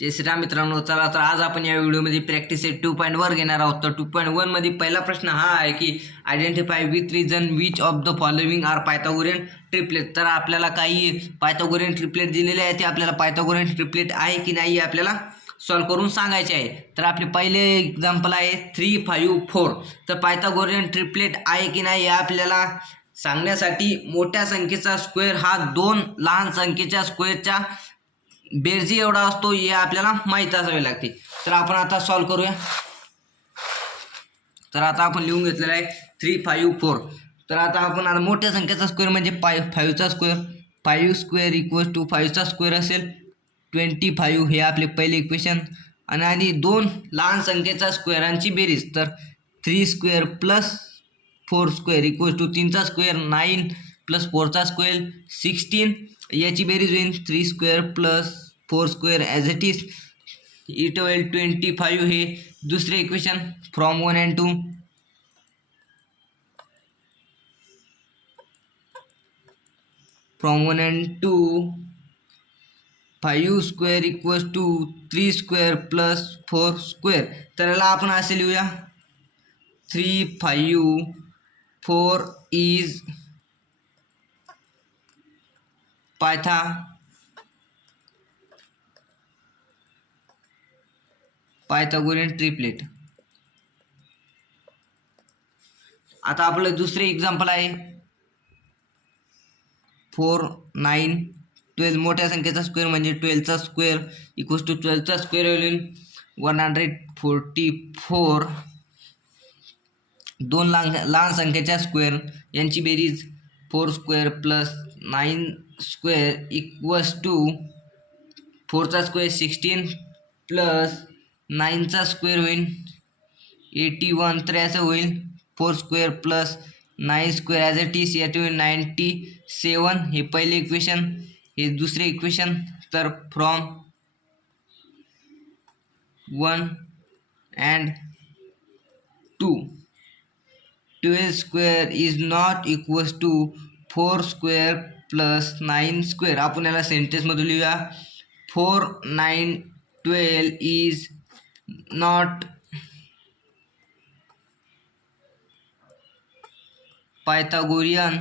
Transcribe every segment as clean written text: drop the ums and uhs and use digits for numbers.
जय श्रीराम मित्रांनो, चला तर आज आपण या व्हिडिओमध्ये प्रॅक्टिस सेट 2.1 घेणार आहोत. तर 2.1 मध्ये पहिला प्रश्न हा आहे की identify with reason which of the following are Pythagorean triplet. तर आपल्याला काही पायथागोरियन ट्रिपलेट दिलेले आहे, ते आपल्याला पायथागोरियन ट्रिपलेट आहे की नाही आपल्याला सॉल्व करून सांगायचे आहे. तर आपले पहिले एक्झाम्पल आहे 3, 5, 4. तर पायथागोरियन ट्रिपलेट आहे की नाही आपल्याला सांगण्यासाठी मोठ्या संख्येचा स्क्वेअर हा दोन लहान संख्येच्या स्क्वेअरच्या बेरजी एवढा असतो हे आपल्याला माहीत असावे लागते. तर आपण आता सॉल्व करूया. तर आता आपण लिहून घेतलेला आहे 3, 5, 4. तर आता आपण मोठ्या संख्येचा स्क्वेअर म्हणजे 5चा स्क्वेअर, 5 स्क्वेअर इक्वल्स टू 5चा स्क्वेअर असेल 25. हे आपले पहिले इक्वेशन. आणि दोन लहान संख्येचा स्क्वेअरांची बेरीज, तर 3 square plus 4 square equals to 3चा स्क्वेअर 9 प्लस 4चा स्क्वेअर 16. याची बेरीज होईल 3 square plus 4 square as it is equal 25. हे दुसरे equation from 1 and 2. From 1 and 2 5 square equals to 3 square plus 4 square. तर याला आपण असे लिहूया 3, 5, 4 इज पायथागोरियन ट्रिपलेट. आता आपलं दुसरे एक्झाम्पल आहे 4, 9, 12. मोठ्या संख्येचा स्क्वेअर म्हणजे 12चा स्क्वेअर इक्वल्स टू 12चा स्क्वेअर होईल 144. दोन लहान संख्येच्या स्क्वेअर यांची बेरीज 4 square plus 9 square equals to 4चा स्क्वेअर 16 प्लस 9चा स्क्वेअर होईल 81. तर याचं होईल 4 square plus 9 square as it is यात होईल 97. हे पहिले इक्वेशन. हे दुसरे इक्वेशन. तर from 1 and 2 12 square is not equals to 4 square plus 9 square. आपण याला सेंटेन्समधून लिहूया 4, 9, 12 इज नॉट पायथागोरियन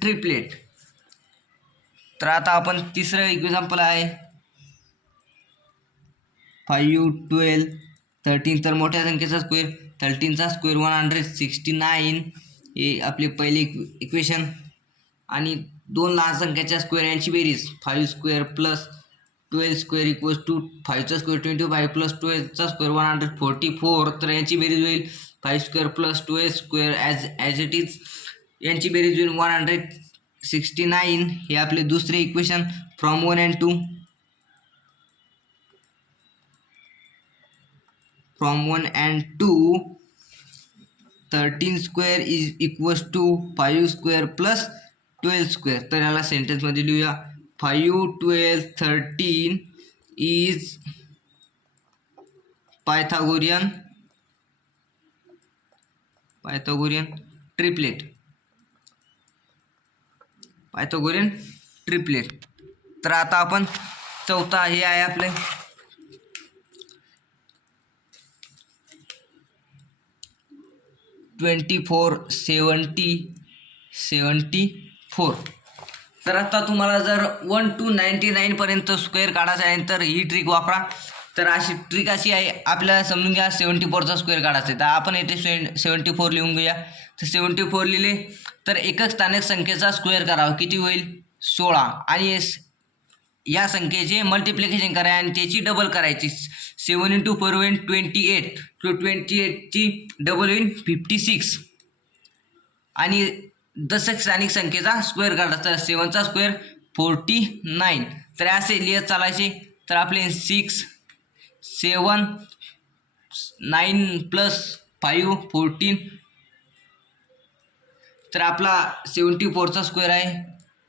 ट्रिपलेट. तर आता आपण तिसरं एक्झाम्पल आहे 5, 12, 13. तर मोठ्या संख्येचा स्क्वेअर 13चा स्क्वेअर 169. हे आपले पहिले इक्वेशन. आणि दोन लहान संख्येच्या स्क्वेअर यांची बेरीज 5 square plus 12 square equals to 5चा स्क्वेअर 25 प्लस 12चा स्क्वेअर 144. तर यांची बेरीज होईल 5 square plus 12 square as it is यांची बेरीज होईल 169. हे आपले दुसरे equation from 1 and 2. From 1 and 2 13 square is equals to 5 square plus 12 square. तर याला सेंटेन्समध्ये लिहूया 5, 12, 13 इज पायथागोरियन ट्रिपलेट. तर आता आपण चौथा हे आहे आपले 24, 70, 74. तर आता तुम्हाला जर 1 to 99 पर्यंत स्क्वेअर काढायचा आहे तर ही ट्रिक वापरा. तर अशी ट्रिक अशी आहे, आपल्याला समजून घ्या 74चा स्क्वेअर काढायचा आहे. तर आपण येथे 74 लिहून घेऊया. तर 74 लिहिले तर एकच स्थानिक संख्येचा स्क्वेअर करावा. किती होईल 16. आणि या संख्येचे मल्टिप्लिकेशन करा आणि त्याची डबल करायची. 7 into 4 होईल 28. तो 28ची डबल होईल 56. आणि 10 स्थानिक संख्येचा स्क्वेअर काढायचा. 7चा स्क्वेअर 49. तर असे लिहित चालायचे. तर आपले 6, 7, 9 प्लस 5 14. तर आपला 74चा स्क्वेअर आहे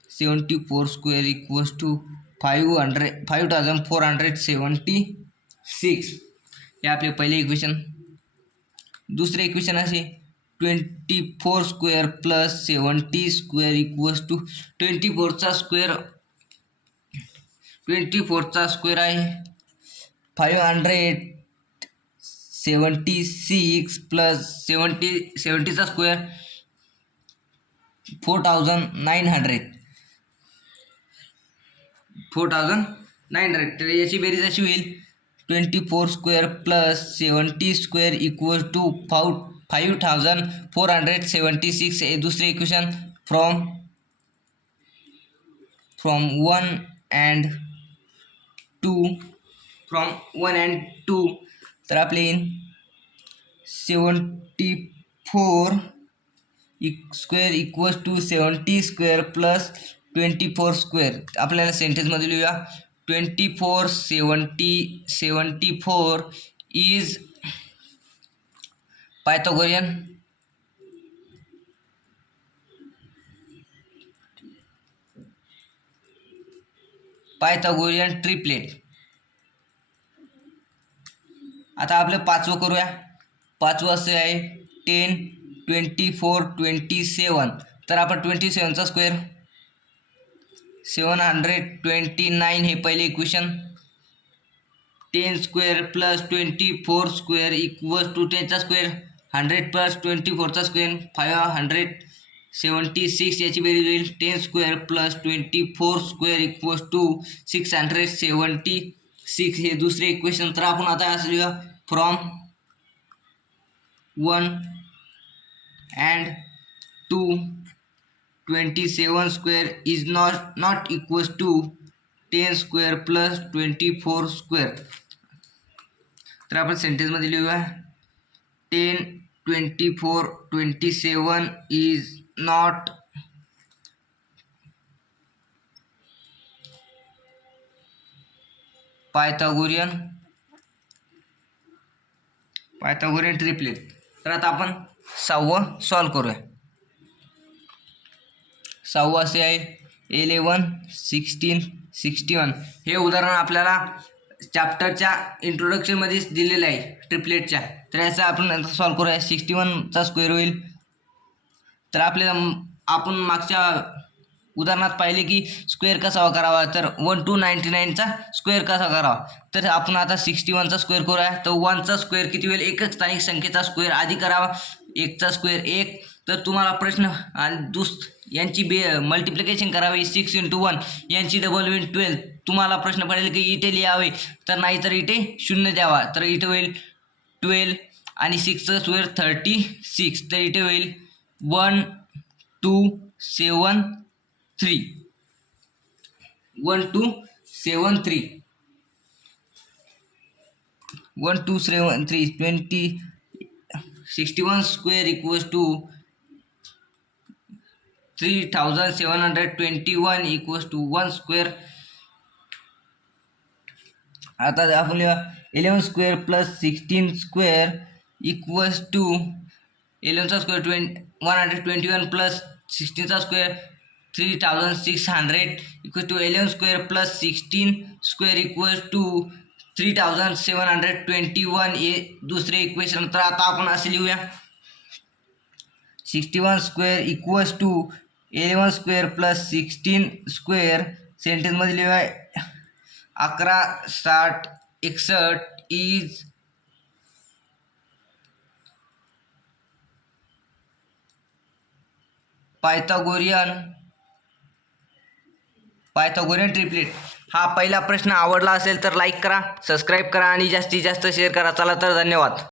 74 स्क्वेअर इक्वल्स टू 5476. हे आपले पहिले इक्वेशन. दुसरे इक्वेशन असे 24 square plus 70 square equals to 24चा स्क्वेअर आहे 576 प्लस 70चा स्क्वेअर 4900 तर याची बेरीज अशी होईल 24 square plus 70 square equal to 5476 हे दुसरे इक्वेशन फ्रॉम 1 and 2 तर आपले इन 74 square equals to 70 square plus 24 square आपल्याला सेंटेन्समध्ये लिहूया 74 इज पायथागोरियन ट्रिपलेट. आता आपलं पाचवं करूया. पाचवं असे आहे 10 24 27 तर आपण 27चा स्क्वेअर 729 हे पहिले equation 10 square plus 24 square equals to 10चा स्क्वेअर 100 प्लस 24चा स्क्वेअर 576 याची बेरीज होईल 10 square plus 24 square equals to 676 हे दुसरे इक्वेशन. तर आपण आता असं लिहूया from 1 and 2 27 square is not equals to 10 square plus 24 square. तर आपण सेंटेन्समध्ये लिहूया 10 24 27 इज नॉट पायथागोरियन ट्रिपलेट. तर आता आपण 6वं सॉल्व करूया. 6वं असे आहे 11 16 61 हे उदाहरण आपल्याला चॅप्टरच्या इंट्रोडक्शनमध्येच दिलेलं आहे ट्रिपलेटच्या. तर याचा आपण आता सॉल्व करूया. 61चा स्क्वेअर होईल. तर आपण मागच्या उदाहरणात पाहिले की स्क्वेअर कसा करावा तर 1 to 99चा स्क्वेअर कसा करावा. तर आपण आता 61चा स्क्वेअर करूया. तर 1चा स्क्वेअर किती होईल एकच स्थानिक संख्येचा स्क्वेअर आधी करावा 1चा स्क्वेअर 1. तर तुम्हाला प्रश्न आणि यांची मल्टिप्लिकेशन करावी 6 into 1 यांची डबल होईल 12. तुम्हाला प्रश्न पडेल की इथे लिहावे तर नाही तर इथे 0 द्यावा. तर इथे होईल 12 आणि 6चा स्क्वेअर 36. तर इथे होईल 1 2 7 3 1 2 7 3 1 2 7 3 20 61 square equals to 3721 equals to 1 square. आता आपण 11 square plus 16 square equals to 11चा स्क्वेअर 121 प्लस 16चा square 3600 equal to 11 square plus 16 square equals to 3721 हे दुसरे इक्वेशन. तर आता आपण असे लिहूया 61 square equals to 11 square plus 16 square सेंटेन्समध्ये लिहूया 11 60 61 इज पायथागोरियन ट्रिपलेट. हा पहिला प्रश्न आवडला असेल तर लाईक करा, सबस्क्राईब करा आणि जास्तीत जास्त शेअर करा. चला तर धन्यवाद.